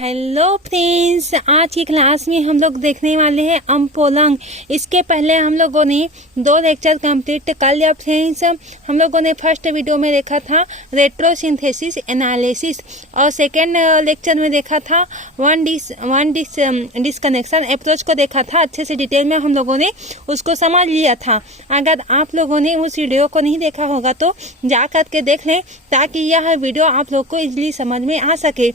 Hello friends, आज की class में हम लोग देखने वाले हैं अम्पोलंग। इसके पहले हम लोगों ने 2 लेक्चर कंप्लीट कर लिया फ्रेंड्स। हम लोगों ने फर्स्ट वीडियो में देखा था रेट्रोसिंथेसिस एनालिसिस और सेकेंड लेक्चर में देखा था वन डिस्कनेक्शन अप्रोच को देखा था। अच्छे से डिटेल में हम लोगों ने उसको समझ लिया था। अगर आप लोगों ने उस वीडियो को नहीं देखा होगा तो जा करके देख लें, ताकि यह वीडियो आप लोग को इजीली समझ में आ सके।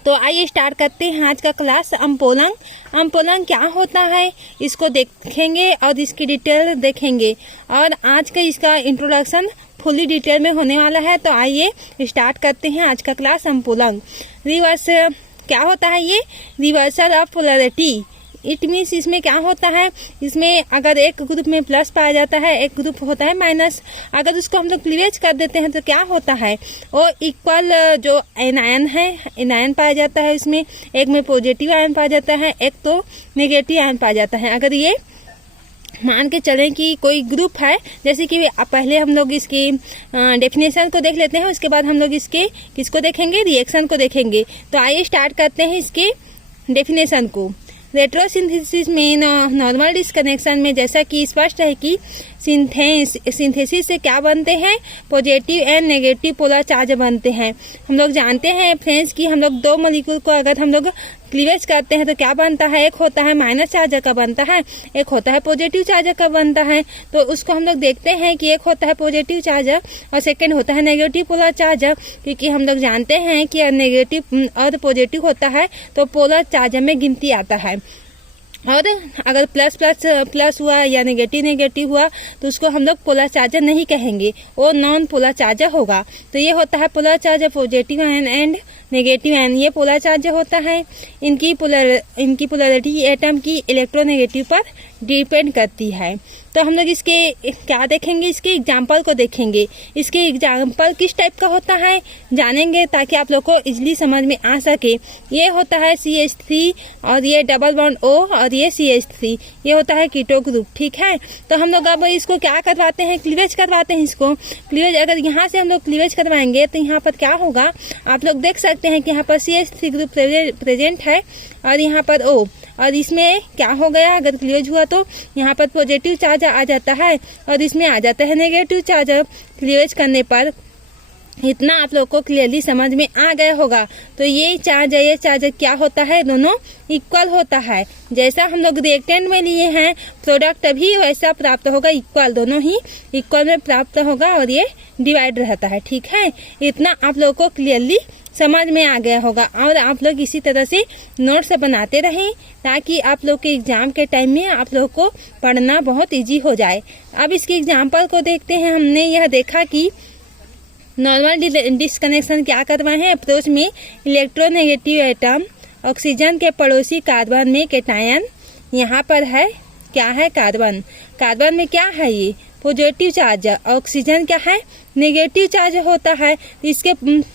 तो आइए स्टार्ट करते हैं आज का क्लास। अम्पोलंग क्या होता है इसको देखेंगे और इसकी डिटेल देखेंगे, और आज का इसका इंट्रोडक्शन फुली डिटेल में होने वाला है। तो आइए स्टार्ट करते हैं आज का क्लास। अम्पोलंग रिवर्स क्या होता है? ये reversal of polarity. It means इसमें क्या होता है, इसमें अगर एक ग्रुप में प्लस पाया जाता है, एक ग्रुप होता है माइनस, अगर उसको हम लोग क्लीवेज कर देते हैं तो क्या होता है, वो इक्वल जो एनायन है, एनायन पाया जाता है। इसमें एक में पॉजिटिव आयन पाया जाता है, एक तो नेगेटिव आयन पाया जाता है। अगर ये मान के चलें कि कोई ग्रुप है, जैसे कि पहले हम लोग इसकी डेफिनेशन को देख लेते हैं, उसके बाद हम लोग इसके किसको देखेंगे, रिएक्शन को देखेंगे। तो आइए स्टार्ट करते हैं इसके डेफिनेशन को। रेट्रोसिंथेसिस में नॉर्मल डिस्कनेक्शन में जैसा कि स्पष्ट है कि सिंथेसिस से क्या बनते हैं, positive and negative polar charge बनते हैं। हम लोग जानते हैं फ्रेंड्स कि हम लोग 2 मॉलिक्यूल को अगर हम लोग क्लीवेज करते हैं तो क्या बनता है, एक होता है माइनस चार्ज का बनता है, एक होता है पॉजिटिव चार्ज का बनता है। तो उसको हम लोग देखते हैं कि एक होता है पॉजिटिव चार्ज और सेकंड होता है नेगेटिव पोलर चार्ज, क्योंकि हम लोग जानते हैं कि नेगेटिव और पॉजिटिव होता है तो पोलर चार्ज में गिनती आता है। और अगर प्लस प्लस प्लस हुआ या नेगेटिव हुआ तो उसको हम लोग पोलर चार्जर नहीं कहेंगे, वो नॉन पोलर चार्जर होगा। तो ये होता है polar charger, positive ion and negative ion, ये पोलर चार्जर होता है। इनकी पोलैरिटी एटम की इलेक्ट्रोनेगेटिव पर डिपेंड करती है। तो हम लोग इसके क्या देखेंगे, इसके एग्जाम्पल को देखेंगे। इसके एग्जाम्पल किस टाइप का होता है जानेंगे, ताकि आप लोग को इजीली समझ में आ सके। ये होता है CH3 और ये डबल बॉन्ड O और ये CH3, ये होता है कीटो ग्रुप। ठीक है, तो हम लोग अब इसको क्या करवाते हैं, क्लीवेज करवाते हैं। इसको क्लीवेज अगर यहाँ से हम लोग क्लीवेज करवाएंगे तो यहाँ पर क्या होगा, आप लोग देख सकते हैं कि यहाँ पर CH3 ग्रुप प्रेजेंट है और यहाँ पर O, और इसमें क्या हो गया, अगर क्लीवेज हुआ तो यहाँ पर पॉजिटिव चार्ज आ जाता है और इसमें आ जाता है नेगेटिव चार्ज। क्लीवेज करने पर इतना आप लोग को क्लियरली समझ में आ गया होगा। तो ये चार्ज है, ये चार्ज क्या होता है, दोनों इक्वल होता है। जैसा हम लोग रिएक्टेंट में लिए हैं प्रोडक्ट भी वैसा प्राप्त होगा, इक्वल, दोनों ही इक्वल में प्राप्त होगा और ये डिवाइड रहता है। ठीक है, इतना आप लोग को क्लियरली समझ में आ गया होगा। और आप लोग इसी तरह से नोट्स बनाते रहें, ताकि आप लोग के एग्जाम के टाइम में आप लोग को पढ़ना बहुत इजी हो जाए। अब इसके एग्जाम्पल को देखते हैं। हमने यह देखा कि नॉर्मल डिस्कनेक्शन क्या करवाए हैं अप्रोच में, इलेक्ट्रोनेगेटिव एटम ऑक्सीजन के पड़ोसी कार्बन में कैटायन, यहाँ पर है क्या है, कार्बन में क्या है, ये पॉजिटिव चार्ज, ऑक्सीजन क्या है, नेगेटिव चार्ज होता है। इसके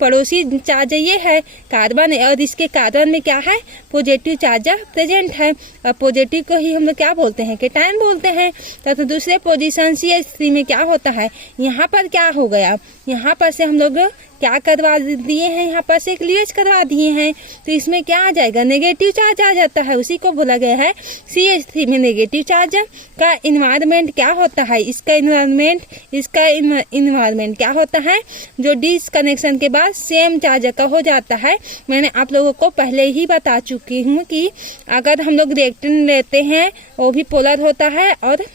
पड़ोसी चार्ज ये है कार्बन, और इसके कार्बन में क्या है, पॉजिटिव चार्ज प्रेजेंट है। और पॉजिटिव को ही हम लोग क्या बोलते हैं, कैटायन बोलते हैं। तो दूसरे पोजीशन CH3 में क्या होता है, यहाँ पर क्या हो गया, यहाँ पर से हम लोग क्या करवा दिए हैं, यहाँ पर से क्लीवेज करवा दिए हैं। तो इसमें क्या आ जाएगा, नेगेटिव चार्ज आ जाता है, उसी को बोला गया है CH3 में नेगेटिव चार्ज। का इन्वायरमेंट क्या होता है, इसका इन्वायरमेंट क्या होता है, जो डिस्कनेक्शन के बाद सेम चार्ज का हो जाता है। मैंने आप लोगों को पहले ही बता चुकी हूँ कि अगर हम लोग रिएक्टेंट लेते हैं वो भी पोलर होता है और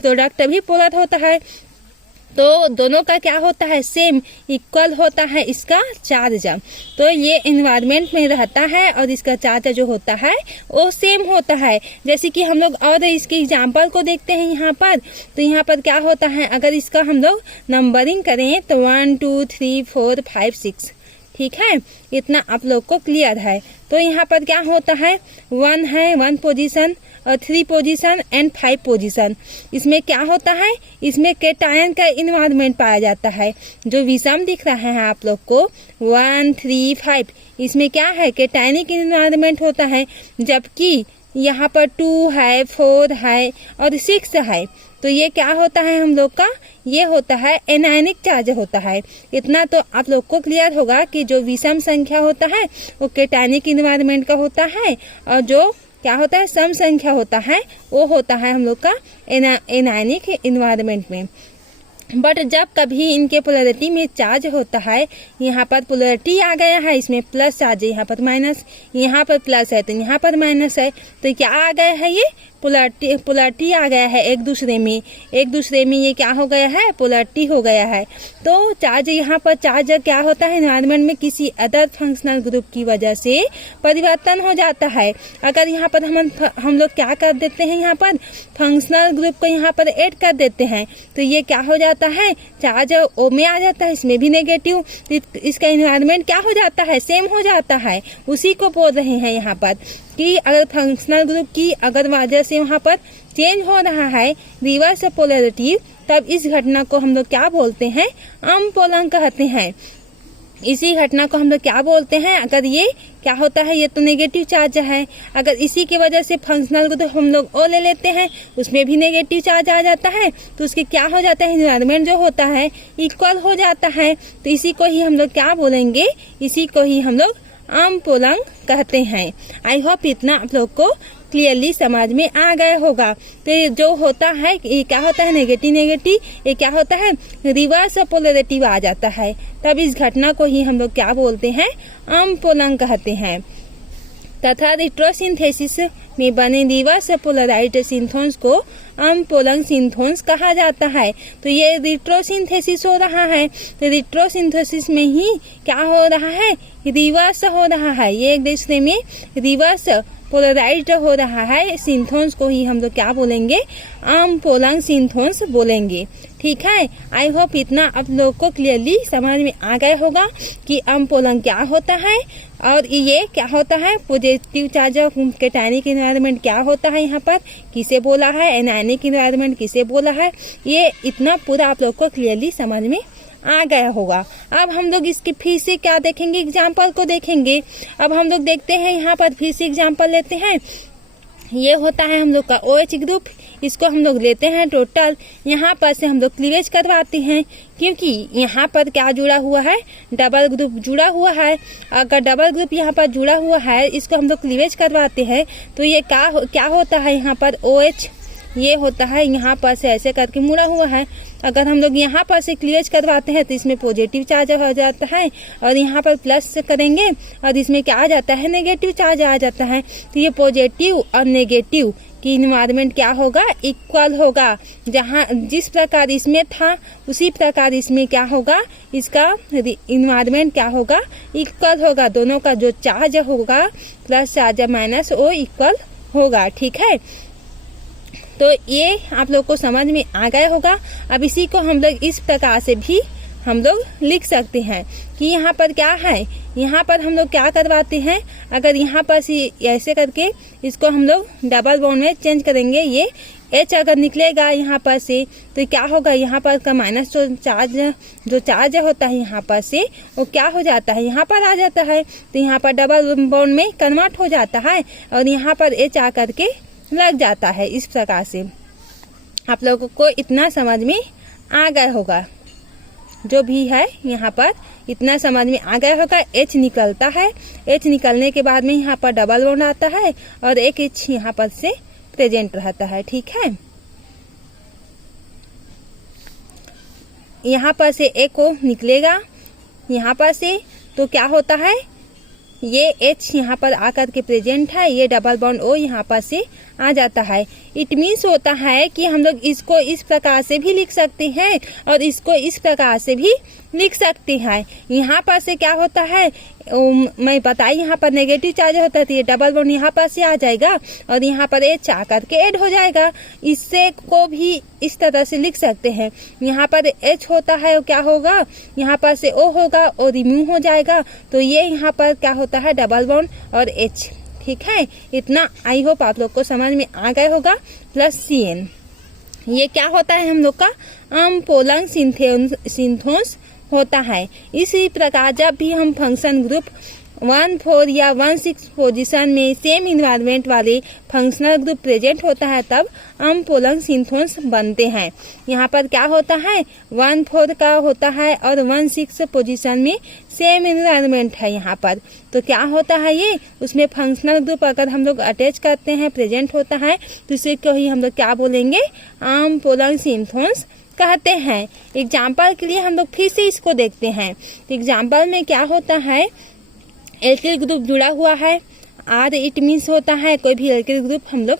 प्रोडक्ट भी पोलर होता है। तो दोनों का क्या होता है, सेम इक्वल होता है इसका चार्ज। तो ये एनवायरनमेंट में रहता है और इसका चार्ज जो होता है वो सेम होता है। जैसे कि हम लोग और इसके एग्जांपल को देखते हैं यहाँ पर। तो यहाँ पर क्या होता है, अगर इसका हम लोग नंबरिंग करें तो 1 2 3 4 5 6, ठीक है, इतना आप लोग को क्लियर है। तो यहाँ पर क्या होता है, 1 है 1 पोजीशन और 3 पोजीशन एंड 5 पोजीशन। इसमें क्या होता है, इसमें कैटायन का इन्वायरमेंट पाया जाता है, जो विषम दिख रहा है आप लोग को 1 3 5, इसमें क्या है, कैटायनिक इन्वायरमेंट होता है। जबकि यहाँ पर 2 है 4 है और 6 है। तो ये क्या होता है हम लोग का, ये होता है एनायनिक चार्ज होता है। इतना तो आप लोग को क्लियर होगा कि जो विषम संख्या होता है वो केटायनिक इन्वायरमेंट का होता है, और जो क्या होता है सम संख्या होता है वो होता है हम लोग का एनायनिक इन्वायरमेंट में। बट जब कभी इनके पोलैरिटी में चार्ज होता है, यहाँ पर पोलैरिटी आ गया है, इसमें प्लस चार्ज है, यहाँ पर माइनस, यहाँ पर प्लस है तो यहाँ पर माइनस है, तो क्या आ गया है, ये पोलैरिटी आ गया है एक दूसरे में ये क्या हो गया है, पोलैरिटी हो गया है। तो चार्ज यहाँ पर चार्ज क्या होता है एनवायरनमेंट में किसी अदर फंक्शनल ग्रुप की वजह से परिवर्तन हो जाता है। अगर यहाँ पर हम लोग क्या कर देते हैं, यहाँ पर फंक्शनल ग्रुप को यहाँ पर ऐड कर देते हैं, तो ये क्या हो जाता है, चार्ज ओ में आ जाता है, इसमें भी नेगेटिव, इसका एनवायरनमेंट क्या हो जाता है, सेम हो जाता है। उसी को बोल रहे हैं यहाँ पर कि अगर फंक्शनल ग्रुप की अगर वजह से वहाँ पर चेंज हो रहा है रिवर्स पोलैरिटी, तब इस घटना को हम लोग क्या बोलते हैं, अनपोलर कहते हैं। इसी घटना को हम लोग क्या बोलते हैं, अगर ये क्या होता है, ये तो नेगेटिव चार्ज है, अगर इसी की वजह से फंक्शनल को तो हम लोग ओ ले लेते हैं, उसमें भी नेगेटिव चार्ज आ जाता है, तो उसके क्या हो जाता है, एनवायरनमेंट जो होता है इक्वल हो जाता है। तो इसी को ही हम लोग क्या बोलेंगे, इसी को ही हम लोग अनपोलर कहते हैं। आई होप इतना आप लोग को क्लियरली समझ में आ गया होगा। तो जो होता है ये क्या होता है, नेगेटिव ये क्या होता है, रिवर्स पोलैरिटी आ जाता है, तब इस घटना को ही हम लोग क्या बोलते हैं, अनपोलर कहते हैं। तथा रिट्रोसिंथेसिस में बने रिवर्स पोलराइज्ड सिंथोन्स को अनपोलर सिंथोन्स कहा जाता है। तो ये रिट्रोसिंथेसिस हो रहा है, तो रिट्रोसिंथेसिस में ही क्या हो रहा है, रिवर्स हो रहा है, ये एक दूसरे में रिवर्स पोलराइज्ड हो रहा है सिंथोन्स को ही हम लोग क्या बोलेंगे, अनपोलर सिंथोन्स बोलेंगे। ठीक है, आई होप इतना आप लोगों को क्लियरली समझ में आ गया होगा कि अनपोलर क्या होता है और ये क्या होता है, पॉजिटिव चार्ज केटायनिक एनवायरनमेंट क्या होता है, यहाँ पर किसे बोला है, एनायनिक एनवायरनमेंट किसे बोला है, ये इतना पूरा आप लोग को क्लियरली समझ में आ गया होगा। अब हम लोग इसके फिर से क्या देखेंगे, एग्जाम्पल को देखेंगे। अब हम लोग देखते हैं, यहाँ पर फिर से एग्जाम्पल लेते हैं। ये होता है हम लोग का OH ग्रुप, इसको हम लोग लेते हैं टोटल, यहाँ पर से हम लोग क्लीवेज करवाते हैं, क्योंकि यहाँ पर क्या जुड़ा हुआ है, डबल ग्रुप जुड़ा हुआ है। अगर डबल ग्रुप यहाँ पर जुड़ा हुआ है, इसको हम लोग क्लीवेज करवाते हैं, तो ये क्या होता है, यहाँ पर OH ये होता है, यहाँ पर से ऐसे करके मुड़ा हुआ है। अगर हम लोग यहाँ पर से क्लीवेज करवाते हैं तो इसमें पॉजिटिव चार्ज हो जाता है, और यहाँ पर प्लस से करेंगे और इसमें क्या आ जाता है, नेगेटिव चार्ज आ जाता है। तो ये पॉजिटिव और नेगेटिव की इन्वायरमेंट क्या होगा, इक्वल होगा। जहाँ जिस प्रकार इसमें था उसी प्रकार इसमें क्या होगा, इसका इन्वायरमेंट क्या होगा, इक्वल होगा। दोनों का जो चार्ज होगा प्लस चार्ज माइनस वो इक्वल होगा। ठीक है, तो ये आप लोग को समझ में आ गया होगा। अब इसी को हम लोग इस प्रकार से भी हम लोग लिख सकते हैं कि यहाँ पर क्या है, यहाँ पर हम लोग क्या करवाते हैं, अगर यहाँ पर ऐसे करके इसको हम लोग डबल बॉन्ड में चेंज करेंगे, ये H अगर निकलेगा यहाँ पर से तो क्या होगा, यहाँ पर का माइनस जो चार्ज होता है यहाँ पर से वो क्या हो जाता है, यहाँ पर आ जाता है। तो यहाँ पर डबल बॉन्ड में कन्वर्ट हो जाता है और यहाँ पर H आ करके लग जाता है। इस प्रकार से आप लोगों को इतना समझ में आ गया होगा, जो भी है यहाँ पर इतना समझ में आ गया होगा। H निकलता है, H निकलने के बाद में यहाँ पर डबल बॉन्ड आता है और एक H यहाँ पर से प्रेजेंट रहता है। ठीक है, यहाँ पर से एक O निकलेगा यहाँ पर से, तो क्या होता है, ये H यहाँ पर आकर के प्रेजेंट है, ये डबल बॉन्ड O यहाँ पर से आ जाता है। इट मीन्स होता है कि हम लोग इसको इस प्रकार से भी लिख सकते हैं और इसको इस प्रकार से भी लिख सकते हैं। यहाँ पर से क्या होता है, मैं बताई, यहाँ पर नेगेटिव चार्ज होता है तो ये डबल बॉन्ड यहाँ पर से आ जाएगा और यहाँ पर H आकर के ऐड हो जाएगा। इससे को भी इस तरह से लिख सकते हैं। यहाँ पर H होता है, क्या होगा, यहाँ पर से O होगा और रिमूव हो जाएगा, तो ये यहाँ पर क्या होता है, डबल बॉन्ड और H। ठीक है, इतना आई होप आप लोग को समझ में आ गया होगा। प्लस CN, ये क्या होता है हम लोग का, अनपोलर सिंथोन्स होता है। इसी प्रकार जब भी हम फंक्शन ग्रुप 1,4 या 1,6 पोजीशन में सेम इन्वायरमेंट वाले फंक्शनल ग्रुप प्रेजेंट होता है तब अम्पोलंग सिंथोन्स बनते हैं। यहाँ पर क्या होता है 1,4 का होता है और 1,6 पोजीशन में सेम इन्वायरमेंट है यहाँ पर, तो क्या होता है ये उसमें फंक्शनल ग्रुप अगर हम लोग अटैच करते हैं प्रेजेंट होता है तो इसे को ही हम लोग क्या बोलेंगे अम्पोलंग सिंथोन्स कहते हैं। एग्जाम्पल के लिए हम लोग फिर से इसको देखते हैं। तो एग्जाम्पल में क्या होता है एल्किल ग्रुप जुड़ा हुआ है आर इट मीन्स होता है कोई भी एल्किल ग्रुप हम लोग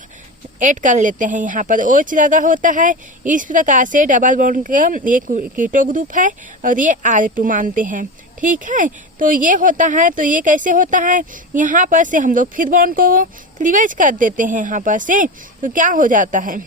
ऐड कर लेते हैं। यहाँ पर OH लगा होता है, इस प्रकार से डबल बॉन्ड का ये कीटो ग्रुप है और ये R2 मानते हैं। ठीक है, तो ये होता है, तो ये कैसे होता है यहाँ पर से हम लोग फिर बॉन्ड को क्लीवेज कर देते हैं। यहाँ पर से तो क्या हो जाता है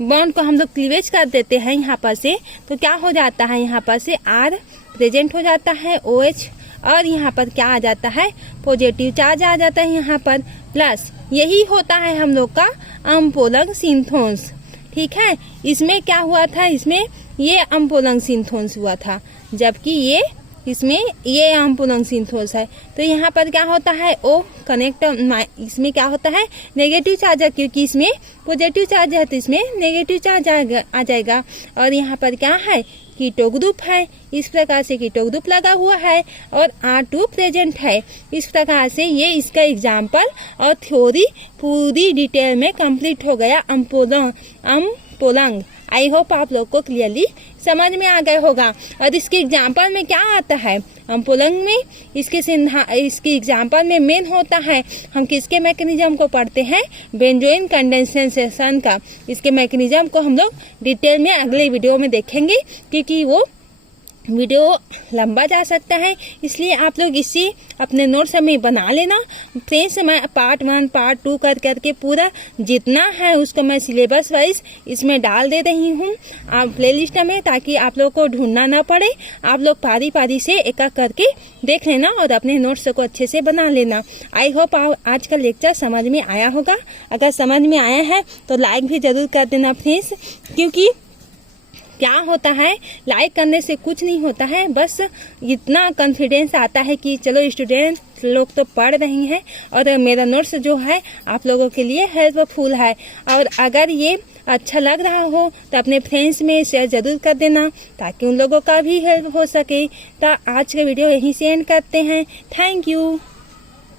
बॉन्ड को हम लोग क्लीवेज कर देते हैं यहाँ पर से, तो क्या हो जाता है यहाँ पर से R प्रेजेंट हो जाता है OH और यहाँ पर क्या आ जाता है पॉजिटिव चार्ज आ जाता है यहाँ पर प्लस। यही होता है हम लोग का अम्पोलंग सिंथोन्स। ठीक है, इसमें क्या हुआ था इसमें ये अम्पोलंग सिंथोन्स हुआ था जबकि ये इसमें ये अम्पोलंग सिंथोन्स है। तो यहाँ पर क्या होता है O कनेक्ट इसमें क्या होता है नेगेटिव चार्ज है क्योंकि इसमें पॉजिटिव चार्ज है तो इसमें नेगेटिव चार्ज आ जाएगा और यहाँ पर क्या है कीटो ग्रुप है, इस प्रकार से कीटो ग्रुप लगा हुआ है और R2 प्रेजेंट है। इस प्रकार से ये इसका एग्जाम्पल और थ्योरी पूरी डिटेल में कंप्लीट हो गया अम्पोलंग। आई होप आप लोग को क्लियरली समझ में आ गया होगा। और इसके एग्जाम्पल में क्या आता है अम्पोलंग में इसके एग्जाम्पल में मेन होता है हम किसके मैकेनिज्म को पढ़ते हैं बेंजोइन कंडेंसेशन का। इसके मैकेनिज्म को हम लोग डिटेल में अगले वीडियो में देखेंगे क्योंकि वो वीडियो लंबा जा सकता है, इसलिए आप लोग इसी अपने नोट्स में बना लेना। फ्रेंड्स मैं पार्ट 1 पार्ट 2 करके पूरा जितना है उसको मैं सिलेबस वाइज इसमें डाल दे रही हूँ आप प्लेलिस्ट में ताकि आप लोग को ढूंढना ना पड़े। आप लोग पारी से एक एक करके देख लेना और अपने नोट्स को अच्छे से बना लेना। आई होप आज का लेक्चर समझ में आया होगा। अगर समझ में आया है तो लाइक भी जरूर कर देना फ्रेंड्स, क्योंकि क्या होता है लाइक करने से कुछ नहीं होता है, बस इतना कॉन्फिडेंस आता है कि चलो स्टूडेंट लोग तो पढ़ रही हैं और मेरा नोट्स जो है आप लोगों के लिए हेल्पफुल है। और अगर ये अच्छा लग रहा हो तो अपने फ्रेंड्स में शेयर जरूर कर देना ताकि उन लोगों का भी हेल्प हो सके। तो आज का वीडियो यहीं से एंड करते हैं। Thank you.